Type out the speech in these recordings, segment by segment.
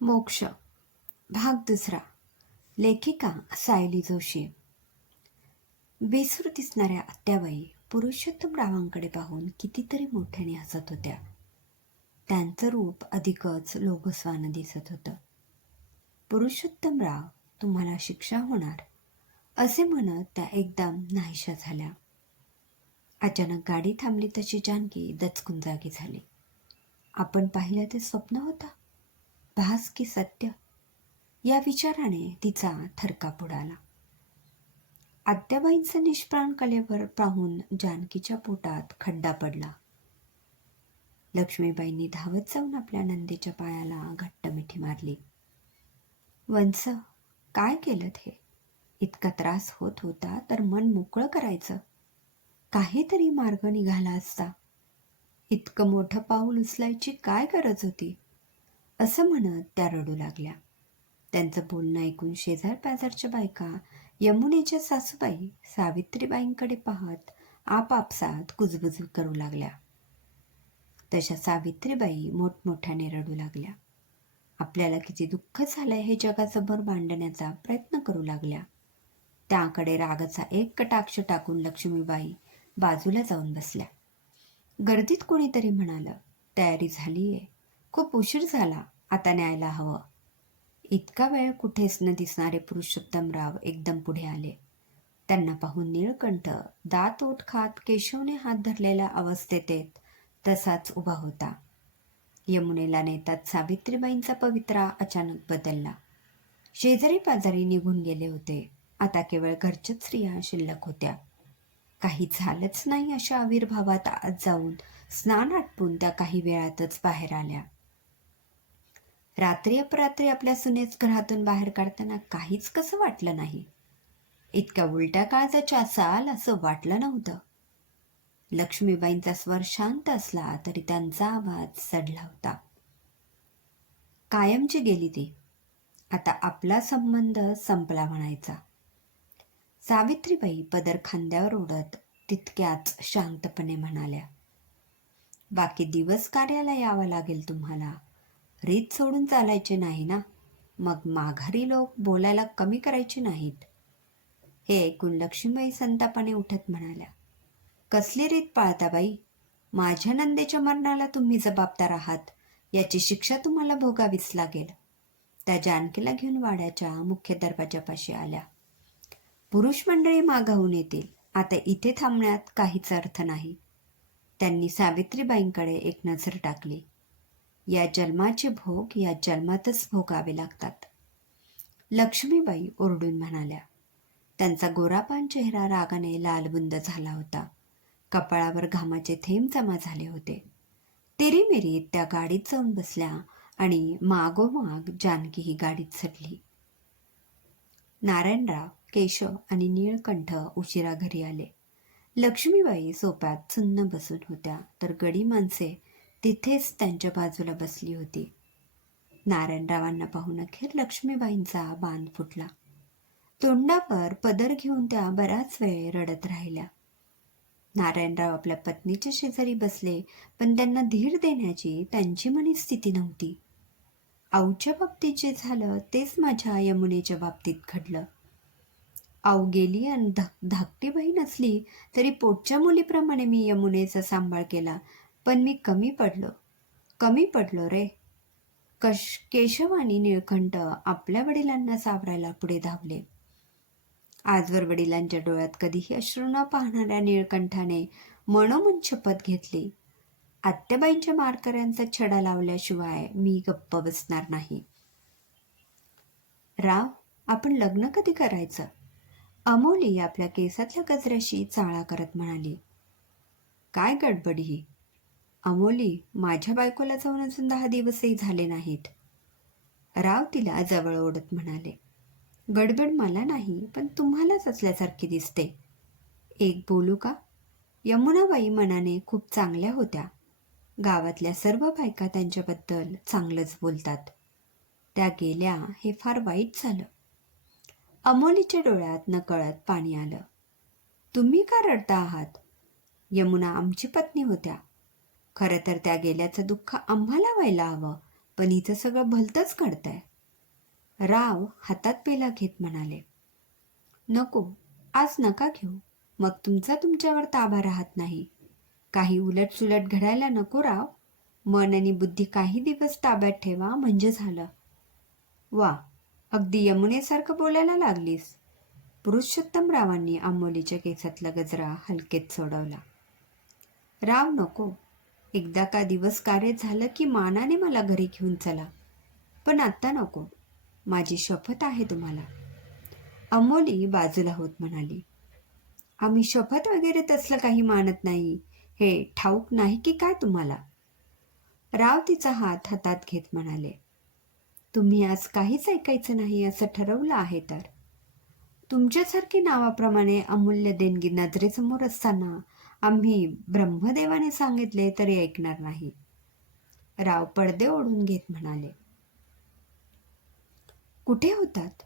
मोक्ष भाग दुसरा. लेखिका सायली जोशी. बेसूर दिसणाऱ्या आत्याबाई पुरुषोत्तमरावांकडे पाहून कितीतरी मोठ्याने हसत होत्या. त्यांचं रूप अधिकच लोभसवानं दिसत होतं. पुरुषोत्तमराव, तुम्हाला शिक्षा होणार, असे म्हणत त्या एकदम नाहीशा झाल्या. अचानक गाडी थांबली तशी जानकी दचकून जागी झाली. आपण पाहिलं ते स्वप्न होतं, भास की सत्य, या विचाराने तिचा थरकाप उडाला. आत्याबाईंचं निष्प्राण कलेवर पाहून जानकीच्या पोटात खड्डा पडला. लक्ष्मीबाईंनी धावत जाऊन आपल्या नंदेच्या पायाला घट्ट मिठी मारली. वंस, काय केलं हे? इतका त्रास होत होता तर मन मोकळं करायचं, काहीतरी मार्ग निघाला असता. इतकं मोठं पाऊल उचलायची काय गरज होती? असं म्हणत त्या रडू लागल्या. त्यांचं बोलणं ऐकून शेजार पाजारच्या बायका यमुनेच्या सासूबाई सावित्रीबाईंकडे पाहत आपापसात कुजबुज करू लागल्या. तशा सावित्रीबाई मोठमोठ्याने रडू लागल्या. आपल्याला किती दुःख झालंय हे जगासमोर मांडण्याचा प्रयत्न करू लागल्या. त्याकडे रागाचा एक कटाक्ष टाकून लक्ष्मीबाई बाजूला जाऊन बसल्या. गर्दीत कोणीतरी म्हणालं, तयारी झालीये, खूप उशीर झाला, आता न्यायला हवं. इतका वेळ कुठेच न दिसणारे पुरुषोत्तमराव एकदम पुढे आले. त्यांना पाहून नीळकंठ दात ओठ खात केशवने हात धरलेल्या अवस्थेत येत तसाच उभा होता. यमुनेला नेतात सावित्रीबाईंचा पवित्रा अचानक बदलला. शेजारी पाजारी निघून गेले होते. आता केवळ घरच्याच स्त्रिया शिल्लक होत्या. काही झालंच नाही अशा आविर्भावात आत जाऊन स्नान आटपून त्या काही वेळातच बाहेर आल्या. रात्री अपरात्री आपल्या सुनेच घरातून बाहेर काढताना काहीच कसं वाटलं नाही. इतक्या उलट्या काळजाच्या असाल असं वाटलं नव्हतं. लक्ष्मीबाईंचा स्वर शांत असला तरी त्यांचा आवाज चढला होता. कायमची गेली ती, आता आपला संबंध संपला म्हणायचा. सावित्रीबाई पदर खांद्यावर ओढत तितक्याच शांतपणे म्हणाल्या, बाकी दिवस कार्याला यावं लागेल तुम्हाला. रीत सोडून चालायचे नाही ना, मग माघारी लोक बोलायला कमी करायचे नाहीत. हे ऐकून लक्ष्मीबाई संतापाने उठत म्हणाल्या, कसली रीत पाळता बाई? माझ्या नंदेच्या मरणाला तुम्ही जबाबदार आहात, याची शिक्षा तुम्हाला भोगावीच लागेल. त्या जानकीला घेऊन वाड्याच्या मुख्य दरवाजापाशी आल्या. पुरुष मंडळी मागाहून येतील, आता इथे थांबण्यात काहीच अर्थ नाही. त्यांनी सावित्रीबाईंकडे एक नजर टाकली. या जन्माचे भोग या जन्मातच भोगावे लागतात. लक्ष्मीबाई ओरडून म्हणाल्या. त्यांचा गोरापान चेहरा रागाने लालबुंद झाला होता. कपाळावर घामाचे थेंब जमा झाले होते. तिरीमिरीत त्या गाडीत जाऊन बसल्या आणि मागोमाग जानकी ही गाडीत चढली. नारायणराव, केशव आणि नीळकंठ उशिरा घरी आले. लक्ष्मीबाई सोप्यात सुन्न बसून होत्या, तर गडी माणसे तिथेच त्यांच्या बाजूला बसली होती. नारायणरावांना पाहून अखेर लक्ष्मीबाईंचा बांध फुटला. तोंडावर पदर घेऊन त्या बराच वेळ रडत राहिल्या. नारायणराव आपल्या पत्नीच्या शेजारी बसले, पण त्यांना धीर देण्याची त्यांची मनस्थिती नव्हती. आऊच्या बाबतीत जे झालं तेच माझ्या यमुनेच्या बाबतीत घडलं. आऊ गेली आणि धाकटी बहीण असली तरी पोटच्या मुलीप्रमाणे मी यमुनेचा सांभाळ केला, पण मी कमी पडलो रे. केशव आणि नीळकंठ आपल्या वडिलांना सावरायला पुढे धावले. आजवर वडिलांच्या डोळ्यात कधीही अश्रू न पाहणाऱ्या नीळकंठाने मनोमन शपथ घेतली, आत्याबाईंच्या मारकऱ्यांचा छडा लावल्याशिवाय मी गप्प बसणार नाही. राव, आपण लग्न कधी करायचं? अमोली आपल्या केसातल्या गजऱ्याशी चाळा करत म्हणाली. काय गडबड ही? अमोली, माझ्या बायकोला जाऊन अजून 10 दिवसही झाले नाहीत. राव तिला जवळ ओढत म्हणाले. गडबड मला नाही, पण तुम्हालाच असल्यासारखी दिसते. एक बोलू का? यमुनाबाई मनाने खूप चांगल्या होत्या. गावातल्या सर्व बायका त्यांच्याबद्दल चांगलंच बोलतात. त्या गेल्या हे फार वाईट झालं. अमोलीच्या डोळ्यात नकळत पाणी आलं. तुम्ही का रडता आहात? यमुना आमची पत्नी होत्या. खरं तर त्या गेल्याचं दुःख आम्हाला व्हायला हवं, पण इथं सगळं भलतंच घडतंय. राव हातात पेला घेत म्हणाले, नको, आज नका घेऊ. मग तुमचा तुमच्यावर ताबा राहत नाही. काही उलटसुलट घडायला नको राव. मन आणि बुद्धी काही दिवस ताब्यात ठेवा म्हणजे झालं. वा, अगदी यमुनेसारखं बोलायला लागलीस. पुरुषोत्तमरावांनी अंमोलीच्या केसातला गजरा हलकेत सोडवला. राव नको, एकदा का दिवस कार्य झालं की मानाने मला घरी घेऊन चला, पण आत्ता नको. माझी शपथ आहे तुम्हाला. अंमोली बाजूला होत म्हणाली, आम्ही शपथ वगैरे तसलं काही मानत नाही. हे ठाऊक नाही की काय तुम्हाला? राव तिचा हात हातात घेत म्हणाले, तुम्ही आज काहीच ऐकायचं नाही असं ठरवलं आहे तर. तुमच्यासारखी नावाप्रमाणे अमूल्य देणगी नजरेसमोर असताना आम्ही ब्रह्मदेवाने सांगितले तरी ऐकणार नाही. राव पडदे ओढून घेत म्हणाले, कुठे होतात?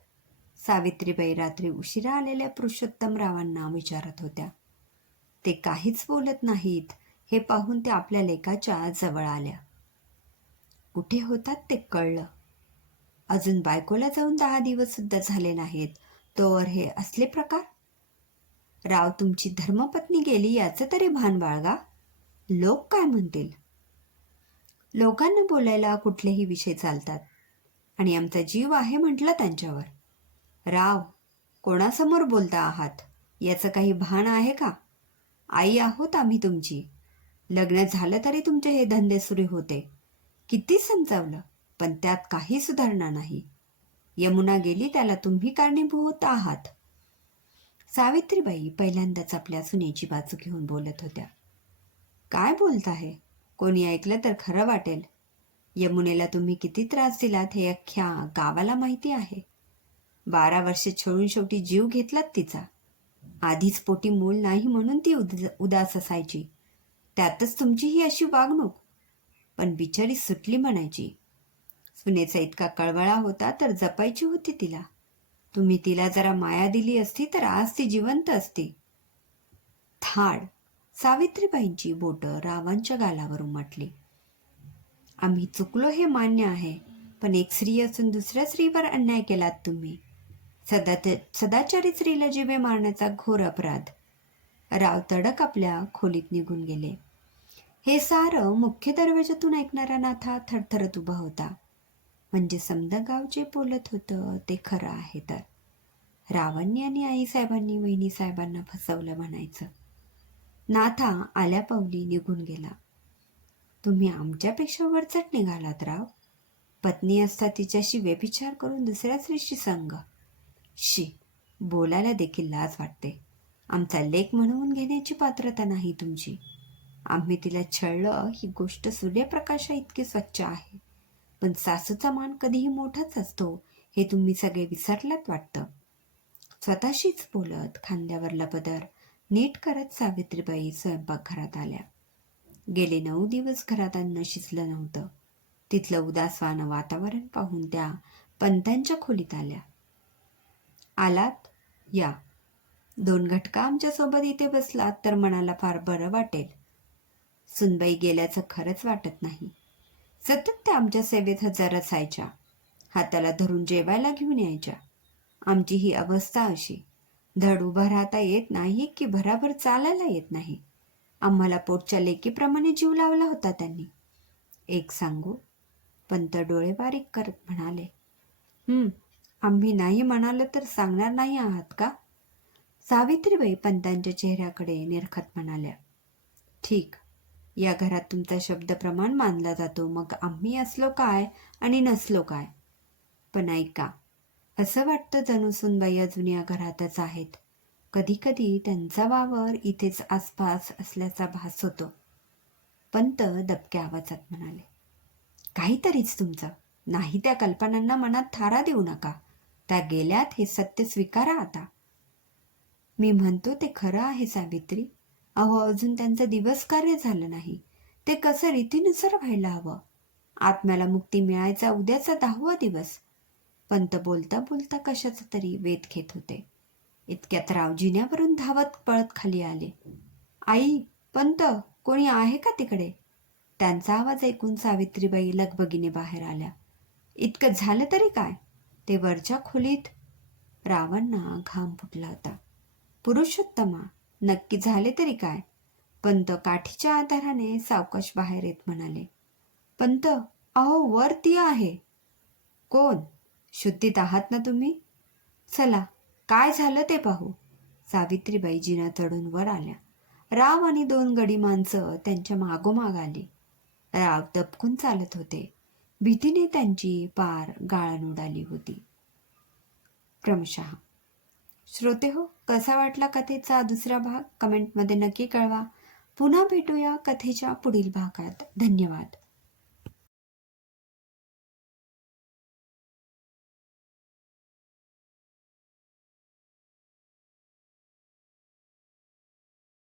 सावित्रीबाई रात्री उशिरा आलेल्या पुरुषोत्तमरावांना विचारत होत्या. ते काहीच बोलत नाहीत हे पाहून त्या आपल्या लेकाच्या जवळ आल्या. कुठे होतात ते कळलं. अजून बायकोला जाऊन 10 दिवस सुद्धा झाले नाहीत, तोवर हे असले प्रकार. राव तुमची धर्मपत्नी गेली याचं तरी भान बाळगा. लोक काय म्हणतील? लोकांना बोलायला कुठलेही विषय चालतात आणि आमचा जीव आहे म्हटलं त्यांच्यावर. राव कोणासमोर बोलता आहात याचं काही भान आहे का? आई आहोत आम्ही तुमची. लग्न झालं तरी तुमचे हे धंदे सुरू होते. किती समजावलं पण त्यात काही सुधारणा नाही. यमुना गेली त्याला तुम्ही कारणीभूत आहात. सावित्रीबाई पहिल्यांदाच आपल्या सुनेची बाजू घेऊन बोलत होत्या. काय बोलताहे? कोणी ऐकलं तर खरं वाटेल. यमुनेला तुम्ही किती त्रास दिलात हे अख्ख्या गावाला माहिती आहे. 12 वर्षे छळून शेवटी जीव घेतलात तिचा. आधीच पोटी मूल नाही म्हणून ती उदास असायची. त्यातच तुमची ही अशी वागणूक. पण बिचारी सुटली म्हणायची. सुनेचा इतका कळवळा होता तर जपायची होती तिला. तुम्ही तिला जरा माया दिली असती तर आज ती जिवंत असती. थाड. सावित्रीबाईंची बोटं रावांच्या गालावर उमटली. आम्ही चुकलो हे मान्य आहे, पण एक स्त्री असून दुसऱ्या स्त्रीवर अन्याय केलात तुम्ही. सदाचारी स्त्रीला जिवे मारण्याचा घोर अपराध. राव तडक आपल्या खोलीत निघून गेले. हे सारं मुख्य दरवाजातून ऐकणारा नाथा थरथरत उभा होता. म्हणजे समजा गाव जे बोलत होतं ते खरं आहे तर. रावांनी आणि आईसाहेबांनी वहिनीसाहेबांना फसवलं म्हणायचं. नाथा आल्या पावली निघून गेला. तुम्ही आमच्यापेक्षा वरचढ निघालात राव. पत्नी असता तिच्याशी व्यभिचार करून दुसऱ्या स्त्रीशी संग. शी, बोलायला देखील लाज वाटते. आमचा लेक म्हणवून घेण्याची पात्रता नाही तुमची. आम्ही तिला छळलं ही गोष्ट सूर्यप्रकाशा इतकी स्वच्छ आहे, पण सासूचा मान कधीही मोठाच असतो हे तुम्ही सगळे विसरलात वाटतं. स्वतःशीच बोलत खांद्यावरला पदर नीट करत सावित्रीबाई स्वयंपाकघरात आल्या. गेले 9 दिवस घरात अन्न शिजलं नव्हतं. तिथलं उदासवानं वातावरण पाहून त्या पंतांच्या खोलीत आल्या. आलात? या. 2 घटका आमच्यासोबत इथे बसलात तर मनाला फार बरं वाटेल. सुनबाई गेल्याचं खरंच वाटत नाही. सतत त्या आमच्या सेवेत हजर असायच्या. हाताला धरून जेवायला घेऊन यायच्या. आमची ही अवस्था अशी. धड उभं राहता येत नाही की भराभर चालायला येत नाही. आम्हाला पोटच्या लेकीप्रमाणे जीव लावला होता त्यांनी. एक सांगू? पंत डोळे बारीक करत म्हणाले. आम्ही नाही म्हणालो तर सांगणार नाही आहात का? सावित्रीबाई पंतांच्या चेहऱ्याकडे निरखत म्हणाल्या. ठीक, या घरात तुमचा शब्द प्रमाण मानला जातो. मग आम्ही असलो काय आणि नसलो काय. पण ऐका, असं वाटतं जणू सुनबाई अजून या घरातच आहेत. कधी कधी त्यांचा वावर इथेच आसपास असल्याचा भास होतो. पंत दबक्या आवाजात म्हणाले. काहीतरीच तुमचं. नाही त्या कल्पनांना मनात थारा देऊ नका. त्या गेल्यात हे सत्य स्वीकारा आता. मी म्हणतो ते खरं आहे सावित्री. अहो अजून त्यांचं दिवस कार्य झालं नाही. ते कसं रीतीनुसार व्हायला हवं. आत्म्याला मुक्ती मिळायचा उद्याचा 10वा दिवस. पंत बोलता बोलता कशाचा तरी वेध घेत होते. इतक्यात राव जिन्यावरून धावत पळत खाली आले. आई, पंत, कोणी आहे का तिकडे? त्यांचा आवाज ऐकून सावित्रीबाई लगबगीने बाहेर आल्या. इतकं झालं तरी काय? ते वरच्या खोलीत. रावांना घाम फुटला होता. पुरुषोत्तमा, नक्की झाले तरी काय? पंत काठीच्या आधाराने सावकाश बाहेर येत म्हणाले. पंत, अहो वर ती आहे. कोण? शुद्धीत आहात ना तुम्ही? चला, काय झालं ते पाहू. सावित्रीबाई जिना चढून वर आल्या. राव आणि 2 गडी माणसं त्यांच्या मागोमाग आली. राव दबकून चालत होते. भीतीने त्यांची पार गाळण उडाली होती. क्रमशः. श्रोते हो, कसा वाटला कथेचा दुसरा भाग कमेंटमध्ये नक्की कळवा. पुन्हा भेटूया कथेच्या पुढील भागात. धन्यवाद.